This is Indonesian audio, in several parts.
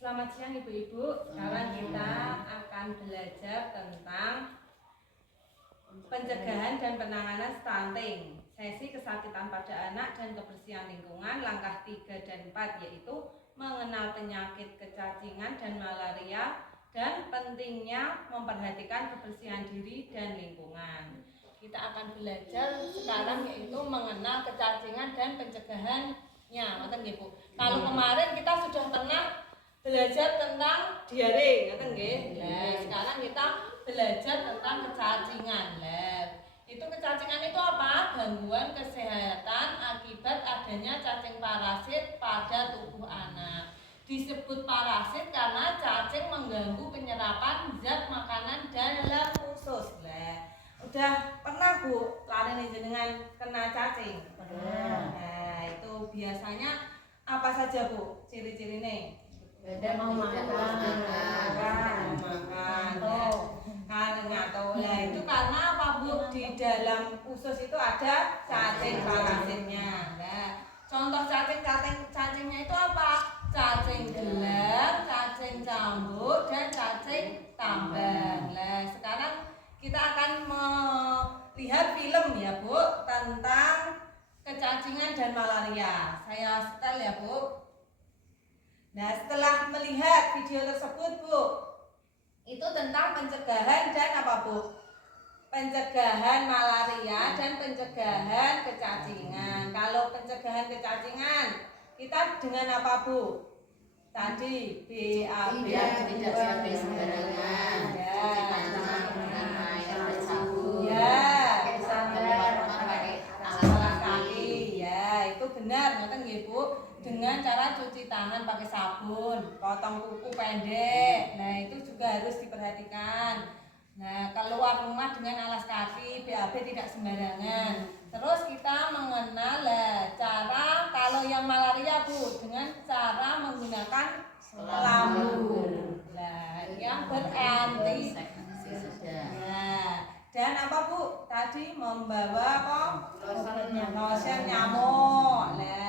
Selamat siang Ibu-Ibu. Sekarang kita akan belajar tentang pencegahan dan penanganan stunting, sesi kesakitan pada anak dan kebersihan lingkungan, langkah 3 dan 4 yaitu mengenal penyakit kecacingan dan malaria dan pentingnya memperhatikan kebersihan diri dan lingkungan. Kita akan belajar sekarang yaitu mengenal kecacingan dan pencegahannya. Ngoten nggih Bu. Kalau kemarin kita sudah pernah belajar tentang diare, ngoten nggih. Nah, sekarang kita belajar tentang kecacingan. Nah, itu kecacingan itu apa? Gangguan kesehatan akibat adanya cacing parasit pada tubuh anak. Disebut parasit karena cacing mengganggu penyerapan zat makanan dalam usus. Nah, udah pernah Bu lari jenengan kena cacing? Nah, itu biasanya apa saja Bu ciri-cirinya? Mau makan, ngato. Nah itu karena apa Bu? Di dalam usus itu ada cacing parasitnya. Nah, contoh cacingnya itu apa? Cacing gelang, cacing cambuk, dan cacing tambang. Nah, sekarang kita akan melihat film ya Bu tentang kecacingan dan malaria. Saya setel ya Bu. Nah, setelah melihat video tersebut Bu, itu tentang pencegahan dan apa Bu? Pencegahan malaria dan pencegahan kecacingan. Kalau pencegahan kecacingan, kita dengan apa Bu? Tadi BAB tidak BAB sembarangan. Cuci tangan dengan air dan sabun. Ya, pakai alas kaki. Ya, itu benar, ngoten nggih Bu. Dengan cara cuci tangan pakai sabun, potong kuku pendek. Nah, itu juga harus diperhatikan. Nah, keluar rumah dengan alas kaki, BAB tidak sembarangan. Terus kita mengenal cara kalau yang malaria Bu dengan cara menggunakan lambung. Nah, yang beranti. Nah, dan apa Bu? Tadi membawa apa? Lotion nyamuk. Nah,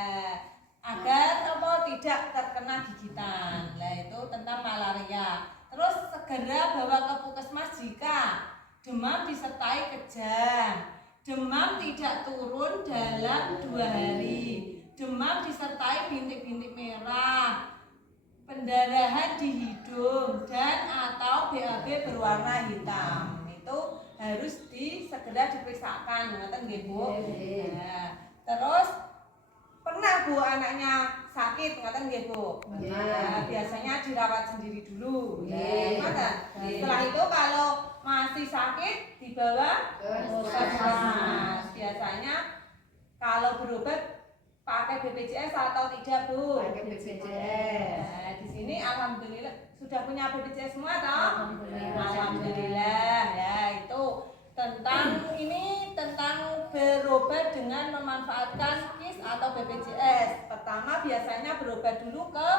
agar apa tidak terkena gigitan. Nah, itu tentang malaria. Terus segera bawa ke puskesmas jika demam disertai kejang, demam tidak turun dalam 2 hari, demam disertai bintik-bintik merah, pendarahan di hidung dan atau BAB berwarna hitam. Itu harus segera diperiksakan, ngoten nggih Bu. Nah, terus pernah Bu anaknya sakit, ngoten nggih Bu? Nah, biasanya dirawat sendiri dulu. Setelah itu kalau masih sakit dibawa ke puskesmas. Biasanya kalau berobat pakai BPJS atau tidak Bu? Pakai BPJS. Nah, di sini alhamdulillah sudah punya BPJS semua toh? Alhamdulillah. Alhamdulillah. Ya, itu tentang berobat dengan memanfaatkan KIS atau BPJS. Pertama biasanya berobat dulu ke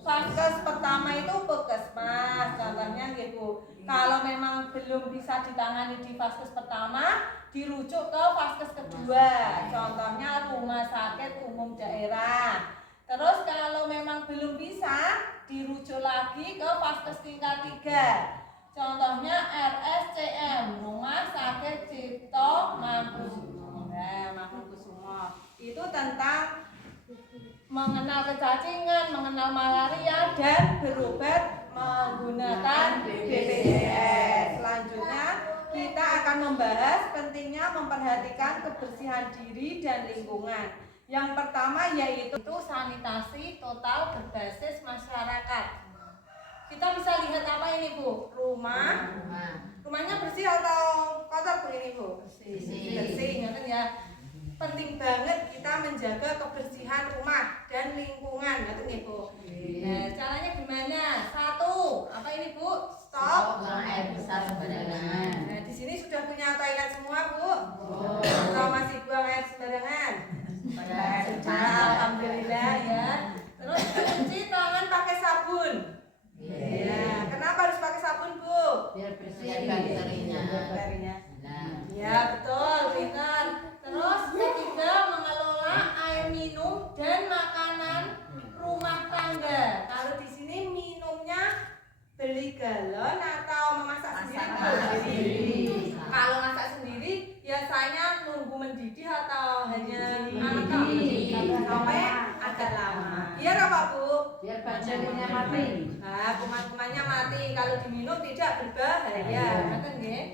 vaskes pertama itu puskesmas. Contohnya nggih Bu. Kalau memang belum bisa ditangani di vaskes pertama, dirujuk ke vaskes kedua. Contohnya rumah sakit umum daerah. Terus kalau memang belum bisa, dirujuk lagi ke vaskes tingkat 3. Contohnya RSCM, Rumah Sakit Cipto Mangunkusumo. Itu tentang mengenal kecacingan, mengenal malaria dan berobat menggunakan BPJS. Selanjutnya kita akan membahas pentingnya memperhatikan kebersihan diri dan lingkungan. Yang pertama yaitu sanitasi total berbasis masyarakat. Kita bisa lihat apa ini Bu? Rumahnya bersih atau kotor Bu ini Bu? Bersih, ngoten ya. Penting banget kita menjaga kebersihan rumah dan lingkungan, ngoten nggih Bu. Nah, caranya gimana? 1, apa ini Bu? Stop buang air besar sembarangan. Nah, di sini sudah punya toilet semua Bu? Atau masih buang air sembarangan? Alhamdulillah ya. Terus cuci tangan pakai sabun. Ya, kenapa harus pakai sabun Bu? Biar bersih bakterinya. Ya betul, benar. Terus ketiga mengelola air minum dan makanan rumah tangga Biar bakterinya mati. Nah, kuman-kumannya mati. Kalau diminum tidak berbahaya. Ngoten nggih.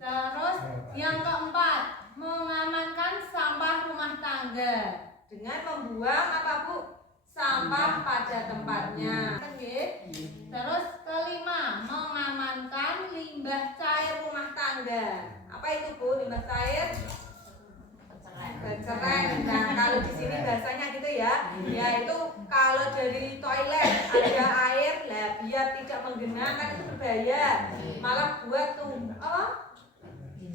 Terus yang keempat, mengamankan sampah rumah tangga dengan membuang apa Bu? Sampah pada tempatnya. Nggih. Terus kelima, mengamankan limbah cair rumah tangga. Apa itu Bu? Limbah cair? Bercerai. Nah, kalau di sini bahasanya gitu ya. Yaitu kalau dari toilet ada air, lah biar tidak menggenang kan itu berbahaya. Malah buat tuh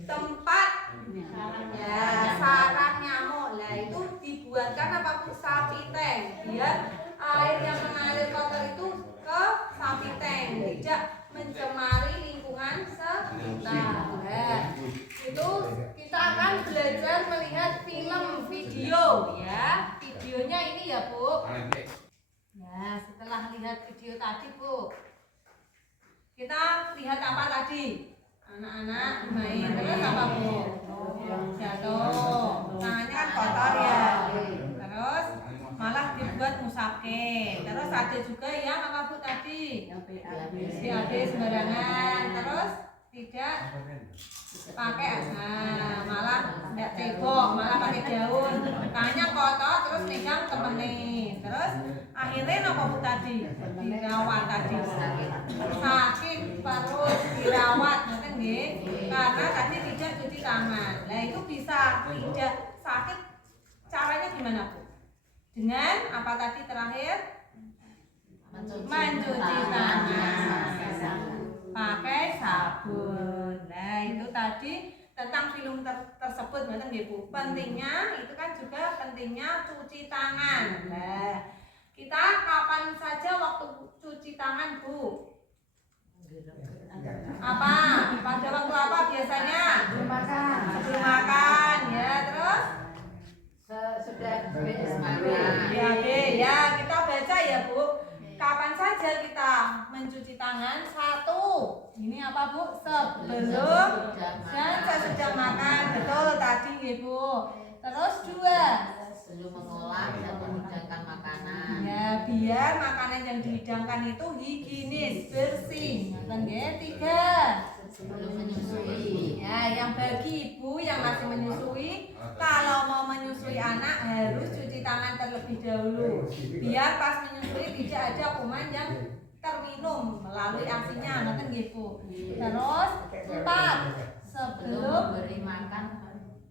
tempat ya sarang nyamuk. Lah itu dibuatkan apa Bu? Sapi tank. Biar air yang mengalir kotor itu ke sapi tank, tidak mencemari lingkungan sekitar. Nah, itu kita akan belajar melihat film video ya. Videonya ini ya Bu. Ya, setelah lihat video tadi Bu, kita lihat apa tadi? Anak-anak main terus apa Bu? Jatuh. Tangannya kan kotor ya. Terus malah dibuat musake. Terus ada juga yang apa Bu tadi? BAB sembarangan. Terus tidak pakai malah nggak cebok, malah pakai daun. Tangannya kotor terus megang temenin. Terus akhirnya apa Bu tadi? Dirawat tadi. Sakit perut dirawat ngoten nggih. Karena tadi tidak cuci tangan. Nah, itu bisa tidak sakit. Caranya gimana Bu? Dengan apa tadi terakhir? Mencuci tangan pakai sabun. Nah, itu tadi tentang film tersebut ngoten nggih Bu. Pentingnya itu kan juga pentingnya cuci tangan. Nah, kita kapan saja waktu cuci tangan Bu? Apa? Pada waktu apa biasanya? Sebelum makan. Sebelum makan ya, terus Sudah habis makan. ya, kita baca ya Bu. Kapan saja kita mencuci tangan? Satu, ini apa Bu? Sebelum dan sesudah makan. Betul tadi Ibu. Terus dua, sebelum mengolah dan menghidangkan makanan. ya biar makanan yang dihidangkan itu higienis, bersih. Ngoten nggih. Tiga, Sebelum menyusui. ya yang bagi ibu yang masih menyusui, kalau mau menyusui anak harus cuci tangan terlebih dahulu. Biar pas menyusui tidak ada kuman yang terminum melalui asinya. Ngoten nggih Bu. Terus empat, sebelum memberi makan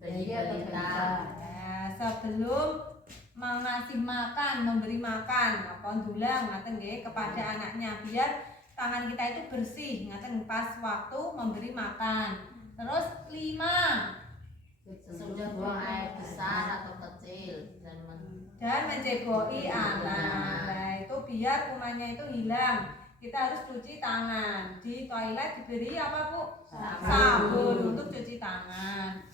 bayi balita. ya, sebelum mengasih makan, memberi makan, kondulang ngoten nggih kepada anaknya biar tangan kita itu bersih ngoten pas waktu memberi makan. Terus lima, Sesudah buang air besar atau kecil dan menceboki anak. Nah, itu biar kumannya itu hilang. Kita harus cuci tangan. Di toilet diberi apa Bu? Sabun untuk cuci tangan.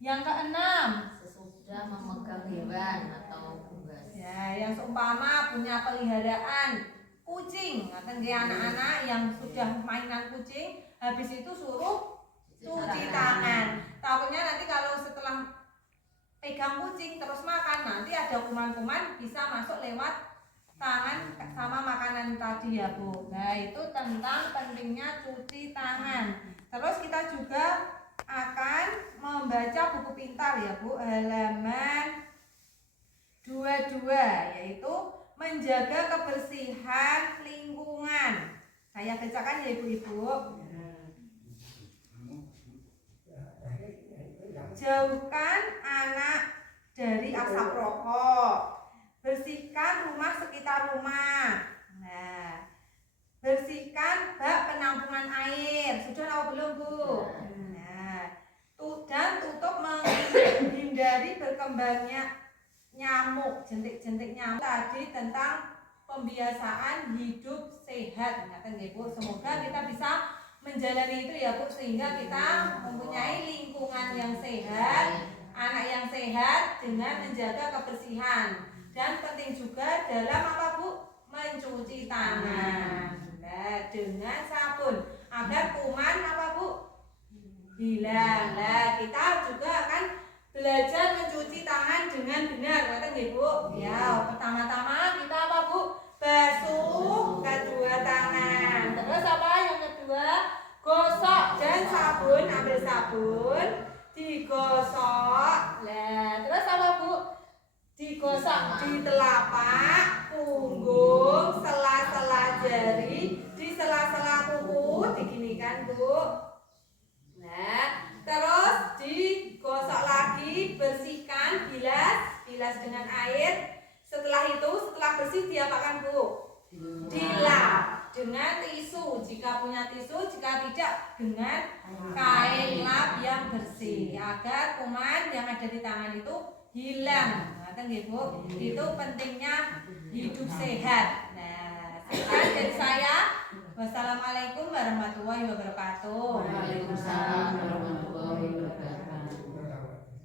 Yang keenam, sesudah memegang hewan atau unggas. ya yang seumpama punya peliharaan kucing, ngoten nggih anak-anak yang sudah mainan kucing, habis itu suruh cuci tangan. Takutnya nanti kalau setelah pegang kucing terus makan, nanti ada kuman-kuman bisa masuk lewat tangan sama makanan tadi ya Bu. Nah, itu tentang pentingnya cuci tangan. Terus kita juga akan membaca buku pintar ya Bu, halaman 22, yaitu menjaga kebersihan lingkungan. Saya bacakan ya Ibu-ibu. Jauhkan anak dari asap rokok. Bersihkan rumah sekitar rumah. Nah, bersihkan bak penampungan air. Sudah atau belum Bu? Nah, dan tutup menghindari berkembangnya nyamuk, jentik-jentik nyamuk. Tadi tentang pembiasaan hidup sehat. Ngaten nggih Bu. Semoga kita bisa menjalani itu ya Bu, sehingga kita mempunyai lingkungan yang sehat, anak yang sehat dengan menjaga kebersihan. Dan penting juga dalam apa Bu? Mencuci tangan. Nah, dengan sabun agar kuman apa Bu? Hilang. Nah, kita juga akan belajar mencuci tangan dengan benar, ngoten nggih Bu. Ya, pertama-tama kita apa Bu? dilap dengan tisu jika punya tisu, jika tidak dengan kain lap yang bersih agar kuman yang ada di tangan itu hilang. Nah, nggih Bu, itu pentingnya hidup sehat. Nah, sekian dari saya. Wassalamualaikum warahmatullahi wabarakatuh. Waalaikumsalam warahmatullahi